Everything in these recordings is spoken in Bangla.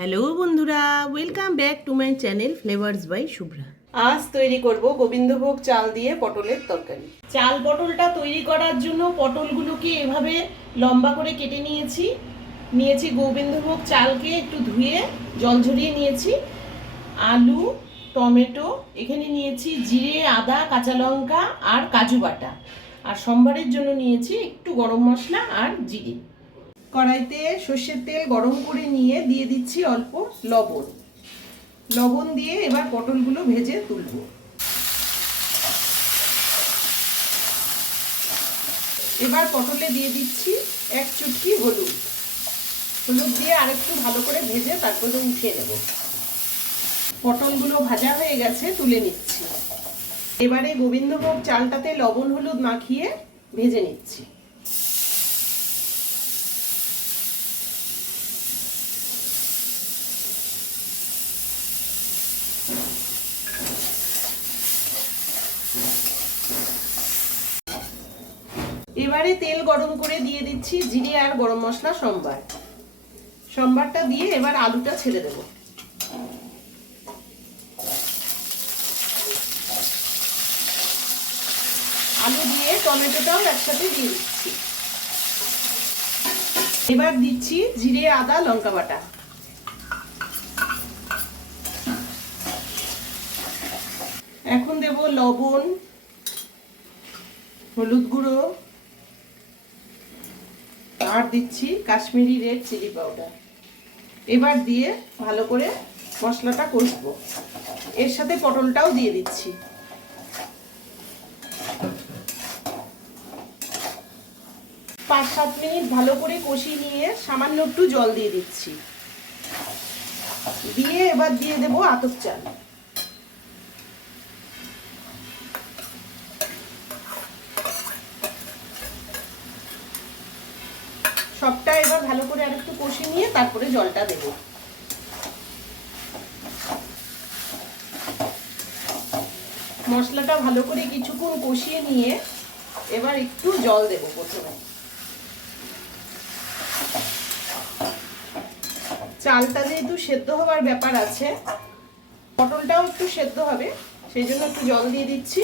হ্যালো বন্ধুরা, welcome back to my channel flavours by Shubhra. আজ তৈরি করব গোবিন্দভোগ চাল দিয়ে পটলের তরকারি। চাল পটলটা তৈরি করার জন্য পটলগুলোকে এভাবে লম্বা করে কেটে নিয়েছি গোবিন্দভোগ চালকে একটু ধুয়ে জল ঝরিয়ে নিয়েছি। আলু, টমেটো, এখানে নিয়েছি জিরে, আদা, কাঁচা লঙ্কা আর কাজু বাটা। আর সম্বারের জন্য নিয়েছি একটু গরম মশলা আর জিরে। কড়াইতে সর্ষের তেল গরম করে নিয়ে দিয়ে দিচ্ছি অল্প লবণ দিয়ে এবার পটলগুলো ভেজে তুলব। এবার পটলে দিয়ে দিচ্ছি এক চুটকি হলুদ দিয়ে আরেকটু ভালো করে ভেজে তারপরে উঠিয়ে নেব। পটলগুলো ভাজা হয়ে গেছে, তুলে নিচ্ছি। এবারে গোবিন্দভোগ চালটাতে লবণ হলুদ মাখিয়ে ভেজে নিচ্ছি। এবারে তেল গরম করে দিয়ে দিচ্ছি জিরে আর গরম মশলা সম্বারটা দিয়ে এবার আলুটা ছেড়ে দেব। আলু দিয়ে টমেটোটাও একসাথে দিয়ে দিচ্ছি। এবার দিচ্ছি জিরে, আদা, লঙ্কা বাটা। এখন দেব লবণ, হলুদ গুঁড়ো আর দিচ্ছি কাশ্মীরি রেড চিলি পাউডার। এবার দিয়ে ভালো করে মশলাটা কষবো। এর সাথে পটলটাও দিয়ে দিচ্ছি। 5-7 মিনিট ভালো করে কষিয়ে নিয়ে সামান্য একটু জল দিয়ে দিচ্ছি। দিয়ে এবার দিয়ে দেব আতপ চাল। সবটা এবার ভালো করে আরেকটু কষিয়ে নিয়ে তারপরে জলটা দেব। মশলাটা ভালো করে কিছুক্ষণ কষিয়ে নিয়ে এবার একটু জল দেব। প্রথমে চালটা যেহেতু সেদ্ধ হওয়ার ব্যাপার আছে, পটলটাও একটু সেদ্ধ হবে, সেই জন্য একটু জল দিয়ে দিচ্ছি।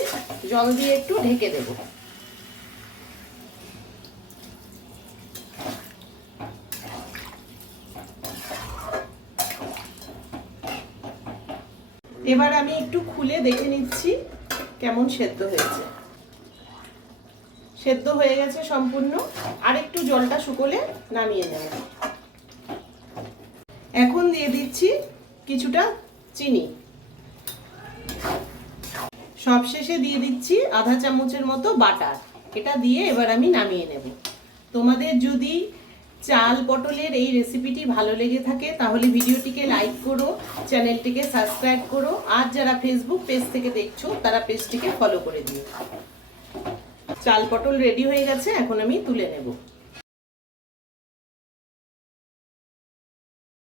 জল দিয়ে একটু ঢেকে দেব। এবার আমি একটু খুলে দেখে নিচ্ছি কেমন সেদ্ধ হয়েছে। সেদ্ধ হয়ে গেছে সম্পূর্ণ। আর একটু জলটা শুকোলে নামিয়ে নেব। এখন দিয়ে দিচ্ছি কিছুটা চিনি। সবশেষে দিয়ে দিচ্ছি আধা চামচের মতো বাটার। এটা দিয়ে এবার আমি নামিয়ে নেব। তোমাদের যদি চাল পটলের এই রেসিপিটি ভালো লেগে থাকে তাহলে ভিডিওটিকে লাইক করো, চ্যানেলটিকে সাবস্ক্রাইব করো, আর যারা ফেসবুক পেজ থেকে দেখছো তারা পেজটিকে ফলো করে দিও। চাল পটল রেডি হয়ে গেছে, এখন আমি তুলে নেব।